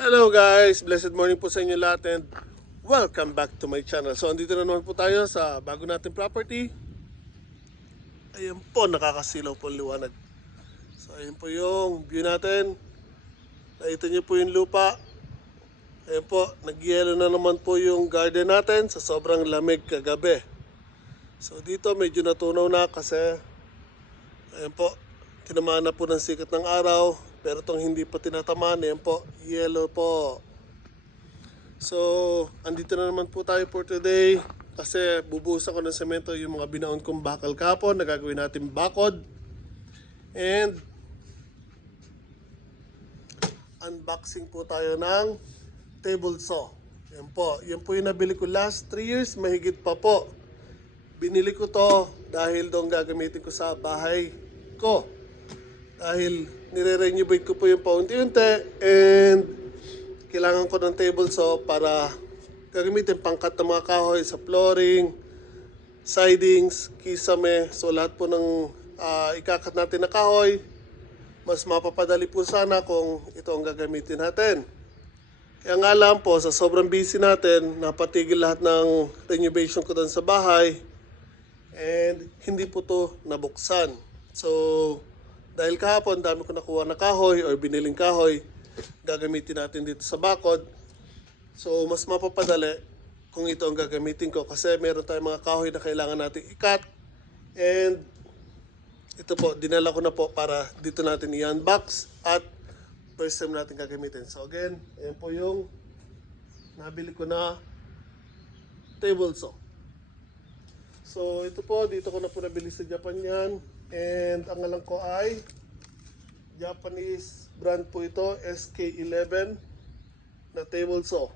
Hello guys! Blessed morning po sa inyo lahat and welcome back to my channel. So andito na naman po tayo sa bago nating property. Ayan po, nakakasilaw po ang liwanag. So ayan po yung view natin. Nakita nyo po yung lupa. Ayan po, nag-yellow na naman po yung garden natin sa sobrang lamig kagabi. So dito medyo natunaw na kasi ayan po, tinamaan na po ng sikat ng araw. Pero itong hindi pa tinatamaan, ayan po, yellow po. So, andito na naman po tayo for today. Kasi bubuhos ako ng semento yung mga binaon kong bakal kapon. Nagagawin natin bakod. And, unboxing po tayo ng table saw. Yan po. Yan po yung nabili ko last 3 years. Mahigit pa po. Binili ko to dahil doon gagamitin ko sa bahay ko. Dahil nire-renovate ko po yung paunti-unti and kailangan ko ng table saw para gagamitin pangkat ng mga kahoy sa flooring, sidings, kisame. So lahat po ng ikakat natin na kahoy, mas mapapadali po sana kung ito ang gagamitin natin. Kaya nga lang po, sa sobrang busy natin, napatigil lahat ng renovation ko doon sa bahay and hindi po to nabuksan. So, dahil kahapon, dami ko nakuha na kahoy or biniling kahoy, gagamitin natin dito sa bakod. So, mas mapapadali kung ito ang gagamitin ko kasi meron tayong mga kahoy na kailangan natin ikat. And ito po, dinala ko na po para dito natin i-unbox at first time natin gagamitin. So again, ayan po yung nabili ko na table saw. So ito po, dito ko na po nabili sa Japan yan. And ang alam ko ay Japanese brand po ito, SK11 na table saw.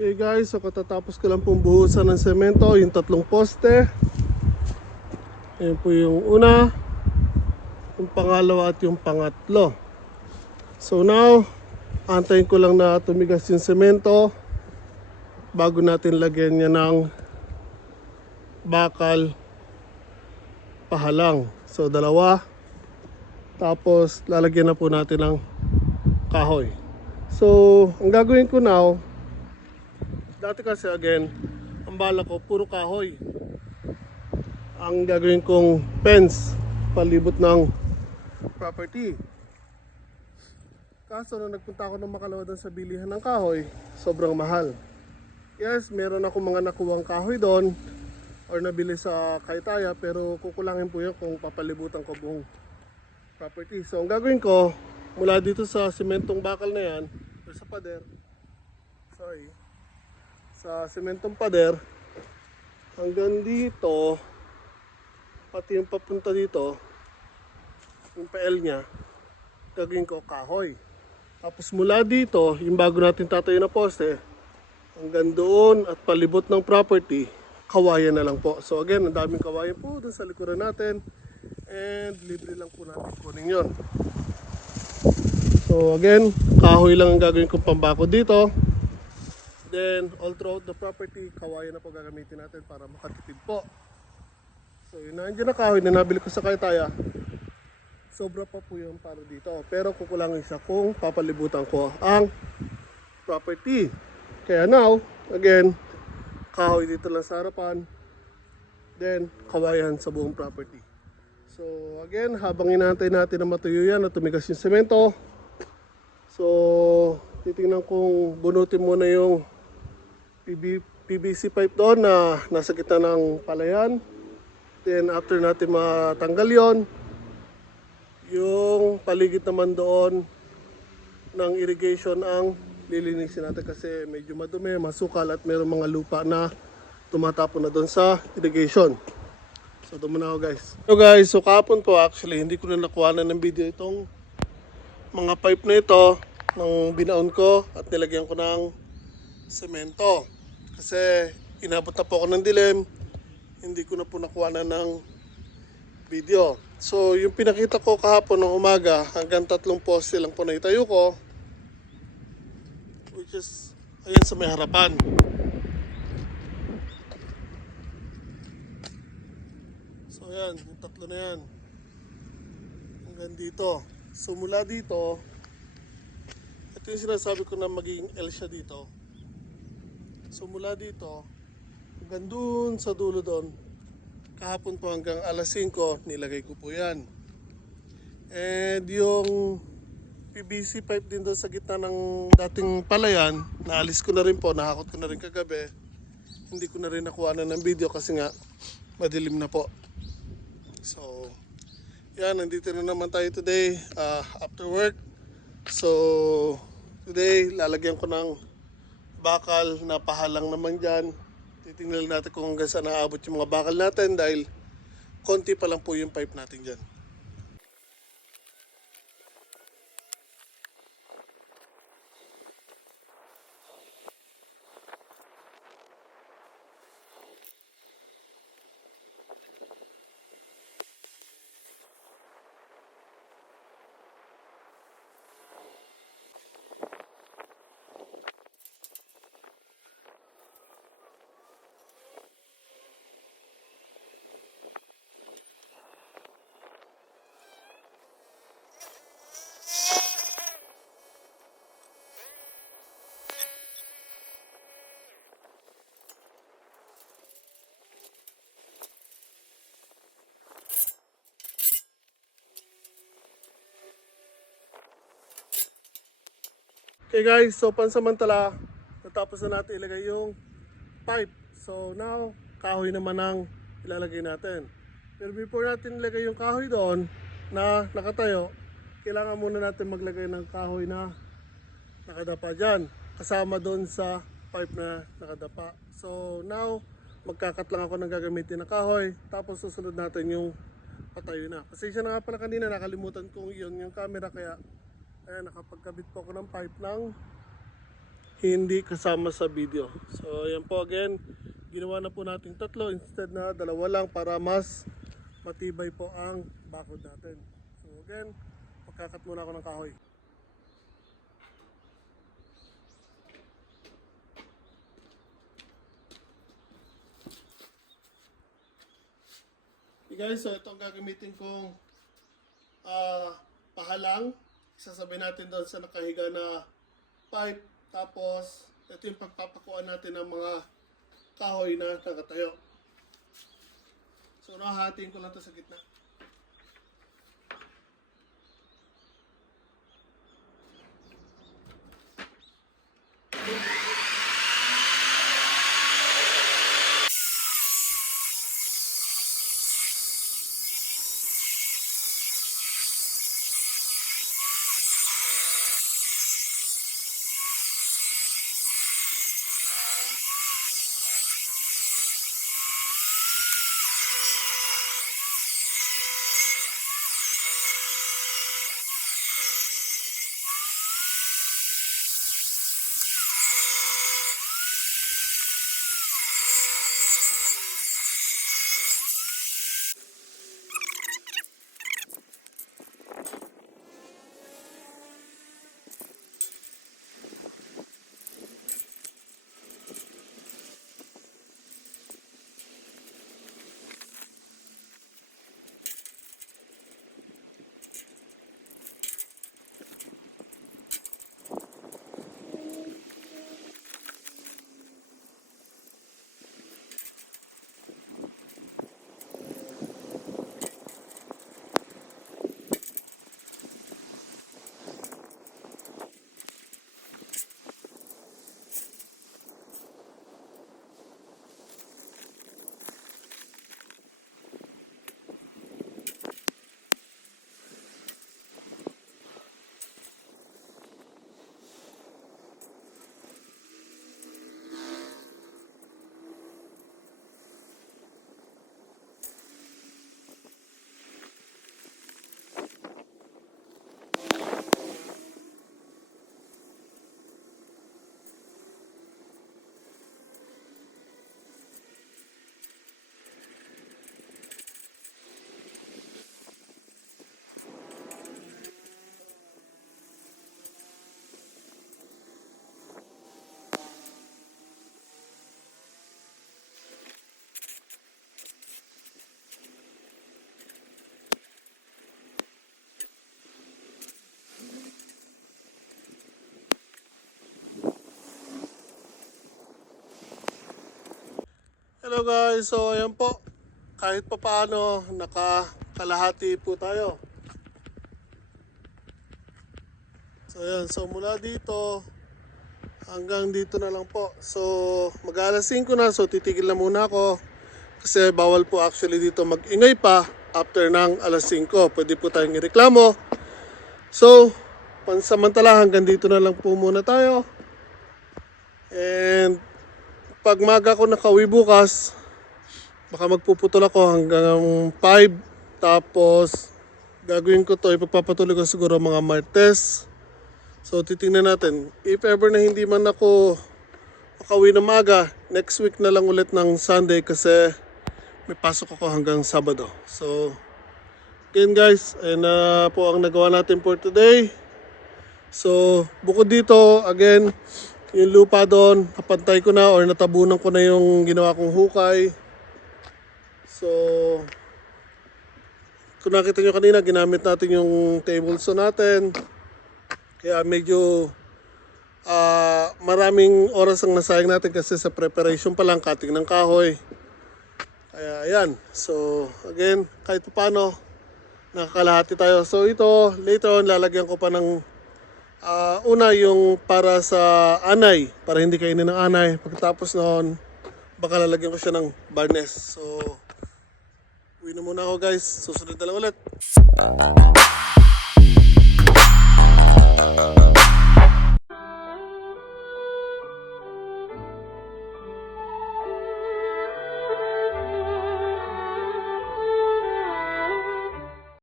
Okay guys, so katatapos ko lang pong buhusan ng semento, yung 3 poste. Ayan po yung una, yung pangalawa at yung pangatlo. So now, antayin ko lang na tumigas yung semento bago natin lagyan niya ng bakal pahalang. So 2, tapos lalagyan na po natin ng kahoy. So ang gagawin ko now, dati kasi again, ang bala ko puro kahoy. Ang gagawin kong fence palibot ng property. Kaso nung nagpunta ako ng Makalawa doon sa bilihan ng kahoy, sobrang mahal. Yes, meron ako mga nakuwang kahoy doon or nabili sa Kaitaya, pero kukulangin po yun kung papalibutan ko buong property. So ang gagawin ko, mula dito sa simentong bakal na yan, or sa pader, sa simentong pader, hanggang dito, pati yung papunta dito, yung PL niya, gagawin ko kahoy. Tapos mula dito, yung bago natin tatayo na poste, hanggang doon at palibot ng property, kawayan na lang po. So again, ang daming kawayan po doon sa likuran natin, and libre lang po natin kunin yun. So again, kahoy lang ang gagawin kong pambako dito. Then all throughout the property, kawayan na po gagamitin natin para makatipid po. So yun, nandiyan na kahoy na nabili ko sa Kaitaya. Sobra pa po yun para dito. Pero kukulangin siya kung papalibutan ko ang property. Kaya now, again, kahoy dito lang sa harapan. Then, kawayan sa buong property. So again, habang inaantay natin na matuyo yan at tumigas yung semento. So, titingnan kong bunutin muna yung PVC pipe doon na nasa gitna ng palayan. Then after natin matanggal yon, yung paligid naman doon ng irrigation ang lilinisin natin kasi medyo madumi, masukal at mayroong mga lupa na tumatapon na doon sa irrigation. So doon muna ako guys. So guys, so kahapon po actually hindi ko na nakuha na ng video itong mga pipe na ito nang binaon ko at nilagyan ko ng semento. Kasi inabot na po ako ng dilim, hindi ko na po nakuha na ng video. So yung pinakita ko kahapon ng umaga, hanggang 3 poste lang po na itayo ko, which is ayan sa may harapan. So ayan, yung 3 na yan hanggang dito. So mula dito, ito yung sinasabi ko na magiging L siya dito. So mula dito hanggang dun sa dulo doon, kahapon po hanggang alas 5 nilagay ko po yan. And yung PVC pipe din doon sa gitna ng dating palayan, naalis ko na rin po, nahakot ko na rin kagabi. Hindi ko na rin nakuha na ng video kasi nga madilim na po. So yan, nandito na naman tayo today after work. So today lalagyan ko ng bakal na pahalang naman dyan. Titingnan natin kung hanggang saan naabot yung mga bakal natin dahil konti pa lang po yung pipe natin dyan. Okay guys, so pansamantala natapos na natin ilagay yung pipe. So now, kahoy naman ang ilalagay natin. Pero before natin ilagay yung kahoy doon na nakatayo, kailangan muna natin maglagay ng kahoy na nakadapa dyan, kasama doon sa pipe na nakadapa. So now, magkakat lang ako ng gagamitin na kahoy, tapos susunod natin yung patayo na. Pasensya na nga pala kanina, nakalimutan kong iyon yung camera, kaya ayan, nakapagkabit po ako ng pipe ng hindi kasama sa video. So yan po again, ginawa na po nating tatlo instead na dalawa lang para mas matibay po ang bakod natin. So again, magkakat muna ako ng kahoy. Okay guys, so ito ang gagamitin kong pahalang. Sasabihin natin doon sa nakahiga na pipe. Tapos, ito yung pagpapakuan natin ng mga kahoy na nakatayo. So, nahahatiin ko lang ito sa gitna. Hello guys, so ayan po, kahit pa paano nakakalahati po tayo. So ayan, so mula dito hanggang dito na lang po. So mag-alas 5 na, so titigil na muna ako kasi bawal po actually dito mag-ingay pa after ng alas 5. Pwede po tayong ireklamo. So pansamantala hanggang dito na lang po muna tayo. And pag maga ko nakauwi bukas, baka magpuputol ako hanggang 5. Tapos gagawin ko to, ipagpapatuloy ko siguro mga Martes. So titingnan natin, if ever na hindi man ako makauwi na maga, next week na lang ulit ng Sunday kasi may pasok ako hanggang Sabado. So again guys, ayun na po ang nagawa natin for today. So bukod dito, again, yung lupa doon, napantay ko na or natabunan ko na yung ginawa kong hukay. So, kung nakita nyo kanina, ginamit natin yung table saw natin. Kaya medyo maraming oras ang nasayang natin kasi sa preparation pa lang, cutting ng kahoy. Kaya ayan. So, again, kahit paano, nakakalahati tayo. So, ito, later on, lalagyan ko pa ng una yung para sa anay, para hindi kainin ng anay. Pagkatapos noon, baka lalagyan ko siya ng barnes. So, uwi na muna ako guys. Susunod na lang ulit.